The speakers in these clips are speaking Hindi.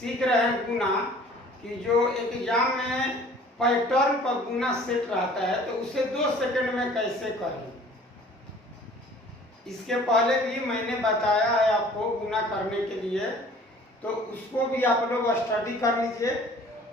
सीख रहे हैं गुना कि जो एग्जाम में पैटर्न पर गुना सेट रहता है तो उसे 2 सेकंड में कैसे करें। इसके पहले भी मैंने बताया है आपको गुना करने के लिए, तो उसको भी आप लोग स्टडी कर लीजिए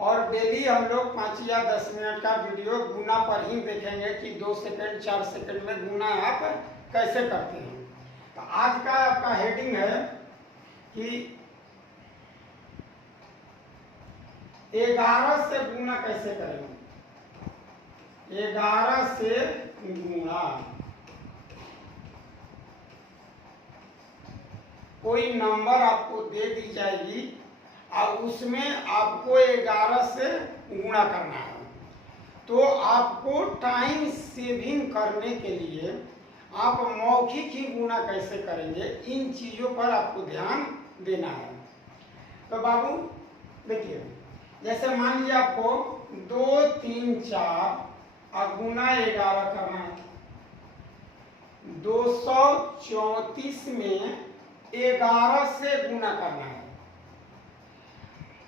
और डेली हम लोग 5 या 10 मिनट का वीडियो गुना पर ही देखेंगे कि 2 सेकंड 4 सेकंड में गुना आप कैसे करते हैं। तो आज का आपका हेडिंग है कि 11 से गुना कैसे करेंगे। 11 से गुना, कोई नंबर आपको दे दी जाएगी और उसमें आपको 11 से गुणा करना है। तो आपको टाइम सेविंग करने के लिए आप मौखिक ही गुणा कैसे करेंगे, इन चीज़ों पर आपको ध्यान देना है। तो बाबू देखिए, जैसे मान लीजिए आपको 2, 3, 4 और गुना 11 करना है। 234 में 11 से गुना करना है।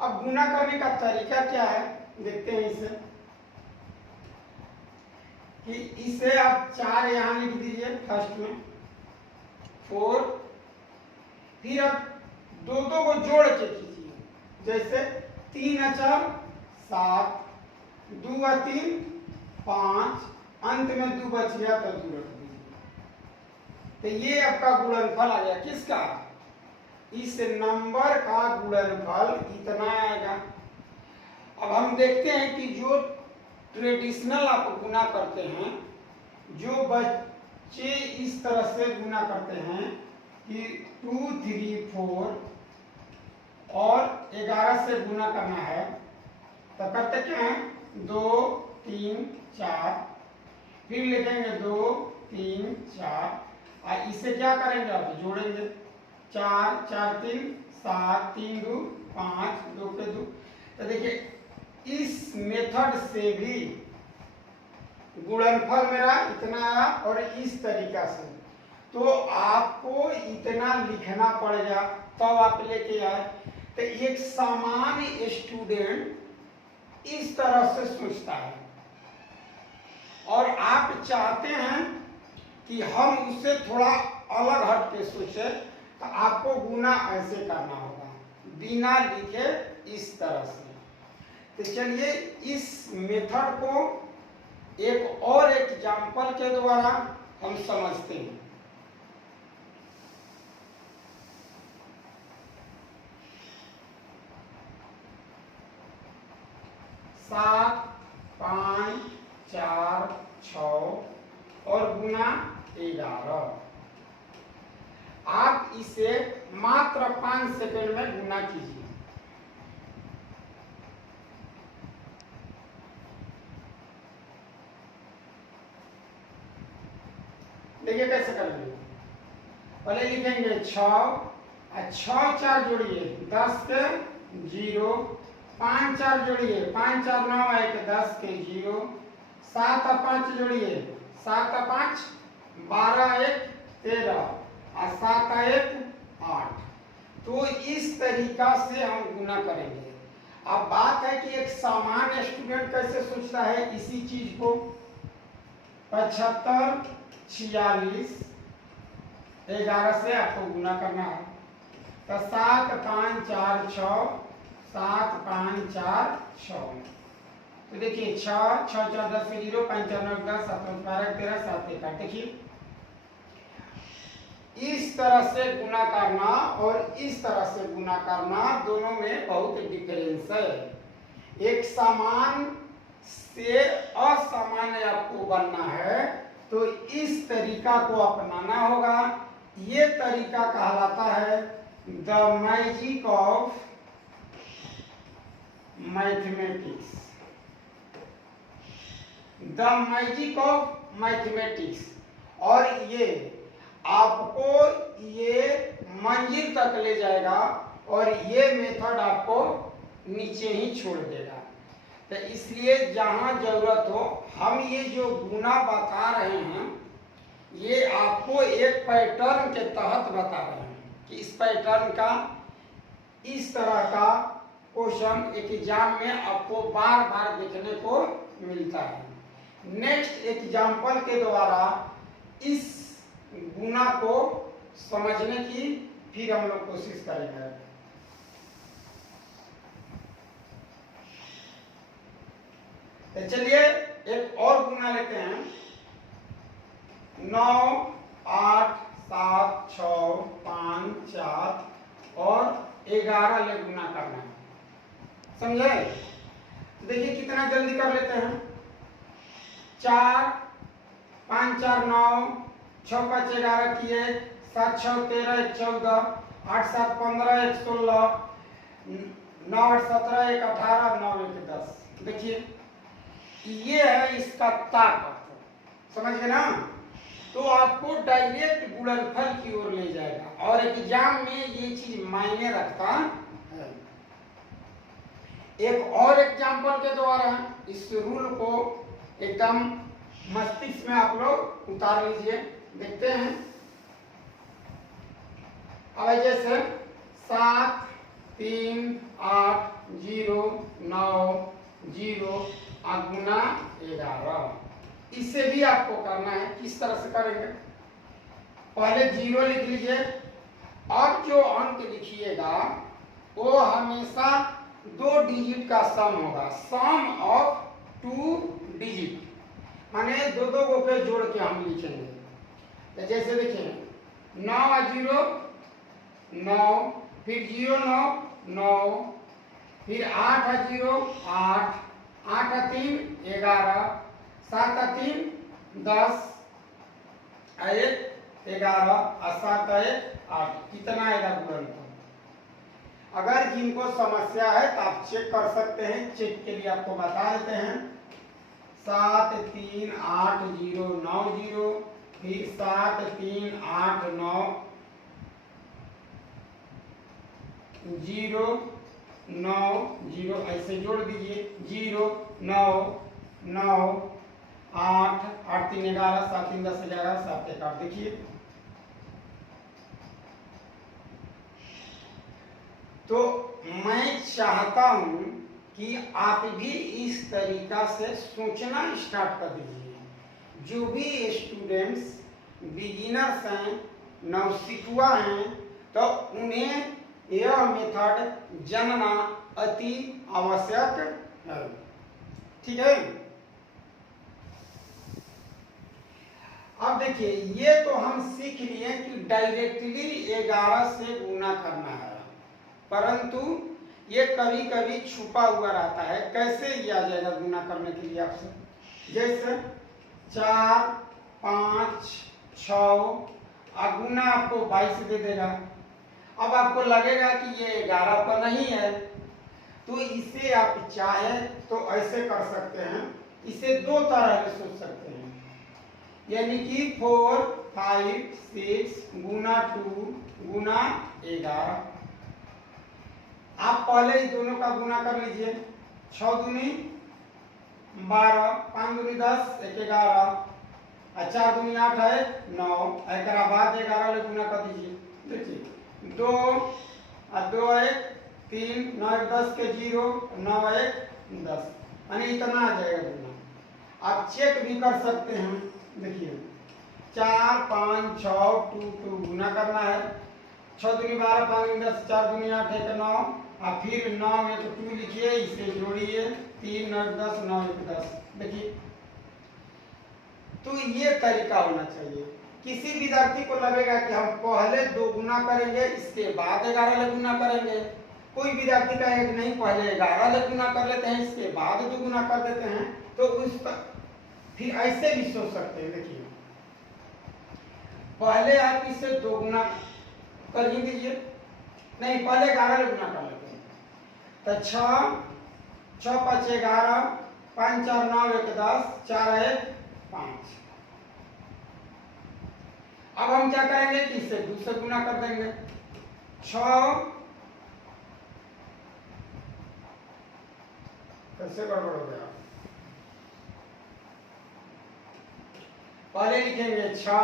अब गुना करने का तरीका क्या है देखते हैं इसे, कि इसे आप 4 यहां लिख दीजिए फर्स्ट में, 4, फिर आप 2 को जोड़ के कीजिए, जैसे 3 × 4 7, 2 × 3 5, अंत में 2 बच गया तो 2 रख दीजिए। तो ये आपका गुणनफल आ गया किसका, इस नंबर का गुणनफल इतना आएगा। अब हम देखते हैं कि जो ट्रेडिशनल आप गुना करते हैं, जो बच्चे इस तरह से गुना करते हैं कि 2, 3, 4 और 11 से गुना करना है, तो करते क्या है 2, 3, 4, फिर लिखेंगे 2, 3, 4 और इसे क्या करेंगे आप जोड़ेंगे, 4, 4, 3, 7, 3, 2, 5, 2 के 2। तो देखिए इस मेथड से भी गुणनफल मेरा इतना आया और इस तरीका से, तो आपको इतना लिखना पड़ेगा तब आप लेके आए। तो एक सामान्य स्टूडेंट इस तरह से सोचता है और आप चाहते हैं कि हम उससे थोड़ा अलग हट के सोचे, तो आपको गुना ऐसे करना होगा बिना लिखे इस तरह से। तो चलिए इस मेथड को एक और एग्जाम्पल के द्वारा हम समझते हैं। सात, 5, 4, 6 और गुना 11। आप इसे मात्र 5 सेकंड में गुना कीजिए। देखिए कैसे करेंगे, पहले लिखेंगे 6 और 6 4 जोड़िए 10 के 0, 5 4 जोड़िए 5 4 9 1 10 के 0, 7 और 5 जोड़िए 7 और 5 12 1 13 और 7 और 1 8। तो इस तरीका से हम गुना करेंगे। अब बात है कि एक सामान्य स्टूडेंट कैसे सोचता है इसी चीज को। 75 46 11 से आपको गुना करना है, तो 7 5 4 6, 7 5 4 6। तो देखिए 6 6 4 10 के 0, 5 4 9 10, 7 12 13, 7 1 8। देखिए इस तरह से गुना करना और इस तरह से गुना करना दोनों में बहुत डिफरेंस है। एक सामान्य से असामान्य आपको बनना है तो इस तरीका को अपनाना होगा। ये तरीका कहलाता है the magic of mathematics. The magic of mathematics. और ये आपको ये मंजिल तक ले जाएगा और ये मेथड आपको नीचे ही छोड़ देगा। तो इसलिए जहां जरूरत हो हम ये जो गुना बता रहे हैं ये आपको एक पैटर्न के तहत बता रहे हैं कि इस पैटर्न का इस तरह का क्वेश्चन एक एग्जाम में आपको बार बार देखने को मिलता है। नेक्स्ट एग्जाम्पल के द्वारा इस गुना को समझने की फिर हम लोग कोशिश करेंगे। तो चलिए एक और गुना लेते हैं। 9, 8, 7, 6, 5, 4 और 11 ले गुना करना है, समझे? देखिए कितना जल्दी कर लेते हैं। 4, 5, 4, 9, 6, 5, 11 किए, 7, 6, 13, 1, 14, 8, 7, 15, 1, 16, 9, 8, 17, 1, 18, 9, 1, 10। देखिए ये है इसका ताकत, समझ गए ना? तो आपको डायरेक्ट गुणनफल की ओर ले जाएगा और एग्जाम में ये चीज मायने रखता है। एक और एग्जाम्पल के द्वारा इस रूल को एकदम मस्तिष्क में आप लोग उतार लीजिए, देखते हैं। अब जैसे 7, 3, 8, 0, 9, 0 गुना 11, इससे भी आपको करना है। किस तरह से करेंगे? पहले 0 लिख लीजिए और जो अंक लिखिएगा वो हमेशा 2 डिजिट का सम होगा, सम ऑफ 2 डिजिट, माने दो को के जोड़ के हम लिखेंगे। तो जैसे देखिए 9 और 0 9, फिर 0 9 9, फिर 8 और 0 8, 8 और 3 11, 7 और 3 10, 1 11 और 7 और 1 8। कितना आएगा गुणनफल? अगर जिनको समस्या है तो आप चेक कर सकते हैं। चेक के लिए आपको बता देते हैं। 7 3 8 0 9 0, फिर 7 3 8 9 0 9 0, ऐसे जोड़ दीजिए। 0 9 9 8 8 3 11 7 3 10 11 7 1 8। देखिए तो मैं चाहता हूं कि आप भी इस तरीका से सोचना स्टार्ट कर दीजिए। जो भी स्टूडेंट्स बिगिनर्स हैं, नवसिखुआ हैं, तो उन्हें यह मेथड जानना अति आवश्यक है। ठीक है? अब देखिए ये तो हम सीख लिए कि डायरेक्टली 11 से गुना करना है, परंतु ये कभी कभी छुपा हुआ रहता है। कैसे किया जाएगा गुना करने के लिए आपसे? जैसे 4 5 6 गुना आपको 22 दे देगा। अब आपको लगेगा कि ये 11 पर नहीं है, तो इसे आप चाहे तो ऐसे कर सकते हैं। इसे दो तरह से सोच सकते हैं, यानी कि 4 5 6 गुना 2 गुना 11। आप पहले ही दोनों का गुना कर लीजिए। 6 दूनी 12, 5 दूनी 10, 1 11, 4 दूनी 8 है 9, एक बाद 11 ले गुना कर दीजिए। देखिए 2 और 2 1 3 9 1 10 के 0 9 1 10, यानी इतना आ जाएगा गुना। आप चेक भी कर सकते हैं। देखिए 4 5 6 2 गुना करना है। 6 दूनी 12, 5 दूनी 10, 4 दूनी 8 1 9, और फिर 9 में तो 2 लिखिए, इसे जोड़िए 3 9 10 9 1 10। देखिए तो ये तरीका होना चाहिए। किसी विद्यार्थी को लगेगा कि हम पहले 2 गुना करेंगे, इसके बाद 11 ले गुना करेंगे। कोई विद्यार्थी कहेगा कि नहीं पहले 11 ले गुना कर लेते हैं, इसके बाद 2 गुना कर देते हैं। तो उस पर फिर ऐसे भी सोच सकते हैं। देखिए पहले आप इसे 2 गुना कर ही दीजिए, नहीं पहले 11 ले गुना कर लेते हैं। तो 6 6 5 11, 5 4 9 1 10, 4 1 5। अब हम क्या करेंगे कि इससे 2 से गुना कर देंगे। 6 कैसे गड़बड़ हो गया? पहले लिखेंगे 6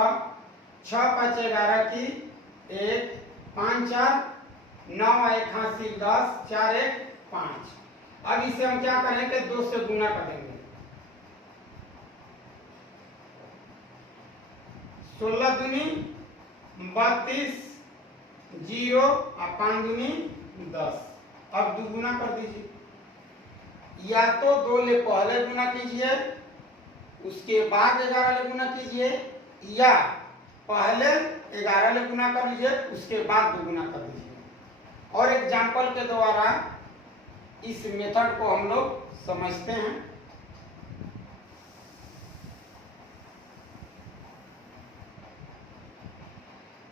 6 5 11 की 1 5 4 9 1 10, 4 1 5। अब इसे हम क्या करेंगे, 2 से गुना कर देंगे। 16 दूनी 32, 0 और 5 दूनी 10। अब 2 गुना कर दीजिए, या तो 2 ले पहले गुना कीजिए, उसके बाद 11 ले गुना कीजिए, या पहले 11 ले गुना कर लीजिए, उसके बाद 2 गुना कर दीजिए। और एग्जाम्पल के द्वारा इस मेथड को हम लोग समझते हैं।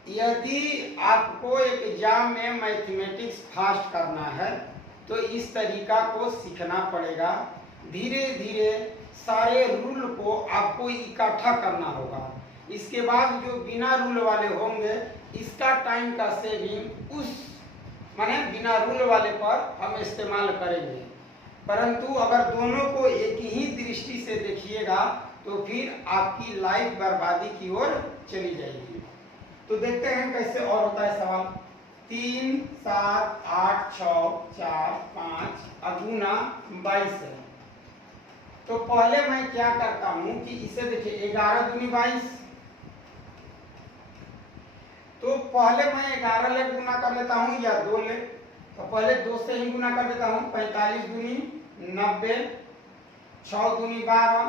यदि आपको एक एग्जाम में मैथमेटिक्स फास्ट करना है तो इस तरीका को सीखना पड़ेगा। धीरे धीरे सारे रूल को आपको इकट्ठा करना होगा। इसके बाद जो बिना रूल वाले होंगे, इसका टाइम का सेविंग उस माने बिना रूल वाले पर हम इस्तेमाल करेंगे। परंतु अगर दोनों को एक ही दृष्टि से देखिएगा तो फिर आपकी लाइफ बर्बादी की ओर चली जाएगी। तो देखते हैं कैसे और होता है सवाल। 3, 7, 8, 6, 4, 5 अगुना 22 है। तो पहले मैं क्या करता हूं कि इसे देखिए 11 दूनी 22। तो पहले मैं 11 ले गुना कर लेता हूं या 2 ले, तो पहले 2 से ही गुना कर देता हूं। 45 दूनी 90, 6 दूनी 12,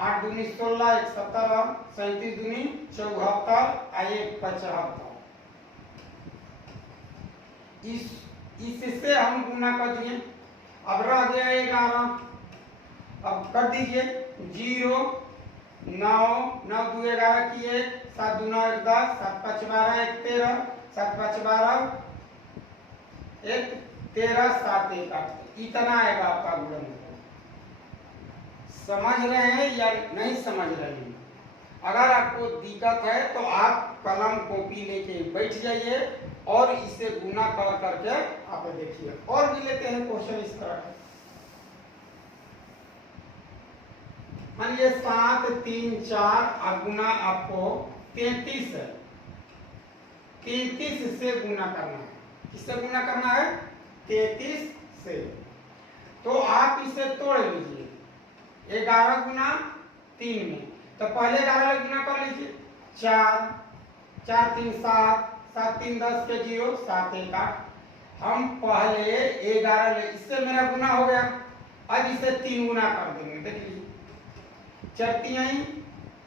8 दूनी 16, 1 17, 37 दूनी 74, 1 75। इससे हम गुना कर दिए। अब रह गया 11। अब कर दीजिए 0, 9, 9 2 11 की 1, 7 2 9 1 10, 7 5 12 1 13, 7 5 12 1 13, 7 1 8। इतना आएगा आपका गुणनफल। समझ रहे हैं या नहीं समझ रहे हैं? अगर आपको दिक्कत है तो आप कलम कॉपी लेके बैठ जाइए और इसे गुना कर करके आप देखिए। और भी लेते हैं क्वेश्चन इस तरह का। मानिए 7 3 4 और गुना आपको 33 है। 33 से गुना करना है। किससे गुना करना है? 33 से। तो आप इसे तोड़ लीजिए 11 गुना 3 में। तो पहले 11 ले गुना कर लीजिए। 4 4 3 7, 7 3 10 के 0, 7 1 8। हम पहले 11 ले, इससे मेरा गुना हो गया। अब इसे 3 गुना कर देंगे। देख लीजिए 4 3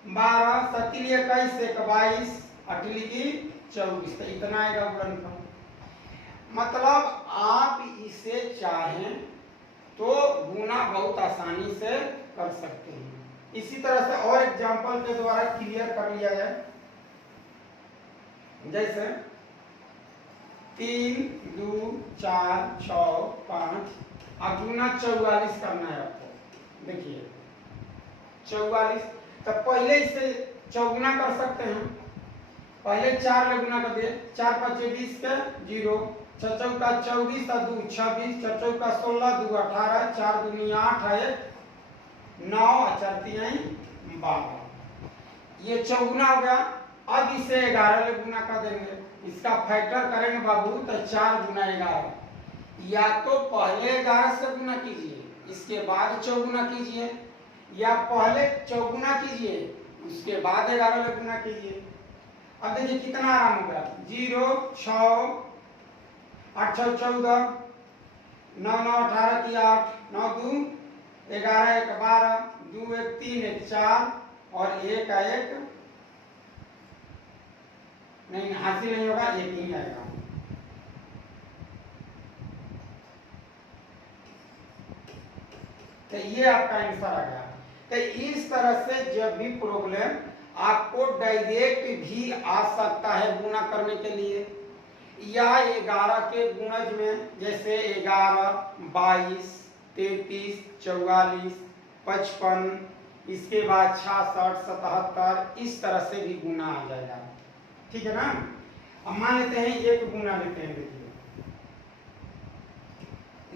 12, 7 21 1 22, 8 की 24। तो इतना आएगा गुणनफल। मतलब आप इसे चाहें तो गुना बहुत आसानी से कर सकते हैं। इसी तरह से और एग्जांपल के द्वारा क्लियर कर लिया जाए। जैसे 3 2 4 6 5 और गुना 44 करना है आपको। देखिए 44। तो पहले इसे चौगुना कर सकते हैं। पहले 4 ले गुना कर दिए। 4 5 20 के 0, 6 चौका 24 और 2 26, 6 चौका 16, 2 18, 4 दूनी 8 है 9 और 4 3 12। ये चौगुना हो गया। अब इसे 11 ले गुना कर देंगे। इसका फैक्टर करेंगे बाबू तो 4 गुना 11। या तो पहले 11 से गुना कीजिए, इसके बाद चौगुना कीजिए, या पहले चौगुना कीजिए उसके बाद 11 ले गुना कीजिए। अब देखिए कितना आराम हो गया। 0 6 8 6 14, 9 9 18 की 8, 9 2 11 1 12, 2 1 3 1 4 और 1 1 नहीं हासिल नहीं होगा, 1 ही आएगा। तो ये आपका आंसर आ गया। तो इस तरह से जब भी प्रॉब्लम आपको डायरेक्ट भी आ सकता है गुना करने के लिए, या 11 के गुणज में जैसे 11 22 33 44 55, इसके बाद 66 77, इस तरह से भी गुना आ जाएगा। ठीक है ना। अब मान लेते हैं एक गुना लेते हैं। देखिए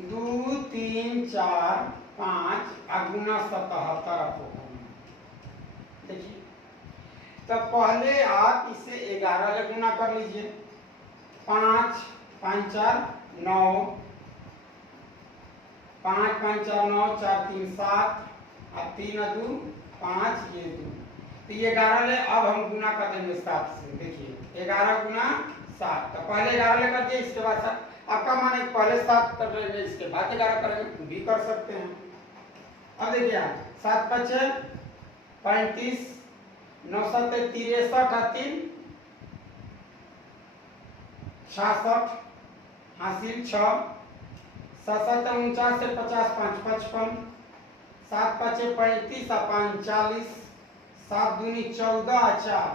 2 3 4 5 गुना 77 आपको करना। देखिए तो पहले आप इसे 11 ले गुना कर लीजिए। 5 5 4 9, 5 5 4 9 4 3 7 और 3 2 5 ये 2 तो ये 11 ले। अब हम गुना कर देंगे 7 से। देखिए 11 गुना 7 तो पहले 11 ले कर दिए, इसके बाद 7। आपका मान है पहले 7 कर लेंगे, इसके बाद 11 करेंगे, भी कर सकते हैं। अब देखिए 7 5 35 9 7 63 3 66 हासिल 6 7 7 49 से 50 5 55 7 5 35 और 5 40 7 दूनी 14 4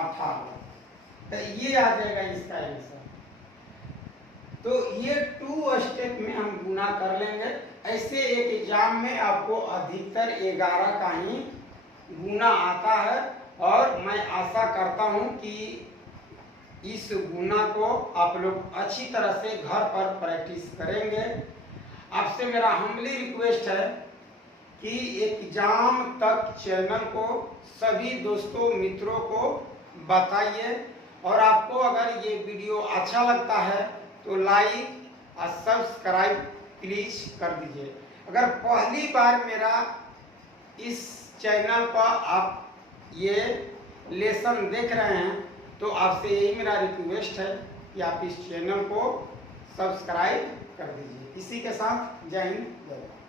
18 तो ये आ जाएगा इसका आंसर। तो ये 2 स्टेप में हम गुना कर लेंगे। ऐसे एक एग्जाम में आपको अधिकतर 11 का ही गुना आता है और मैं आशा करता हूं कि इस गुना को आप लोग अच्छी तरह से घर पर प्रैक्टिस करेंगे। आपसे मेरा हम्बली रिक्वेस्ट है कि एग्जाम तक चैनल को सभी दोस्तों मित्रों को बताइए, और आपको अगर ये वीडियो अच्छा लगता है तो लाइक और सब्सक्राइब प्लीज कर दीजिए। अगर पहली बार मेरा इस चैनल पर आप ये लेसन देख रहे हैं तो आपसे यही मेरा रिक्वेस्ट है कि आप इस चैनल को सब्सक्राइब कर दीजिए। इसी के साथ जय हिंद जय भारत।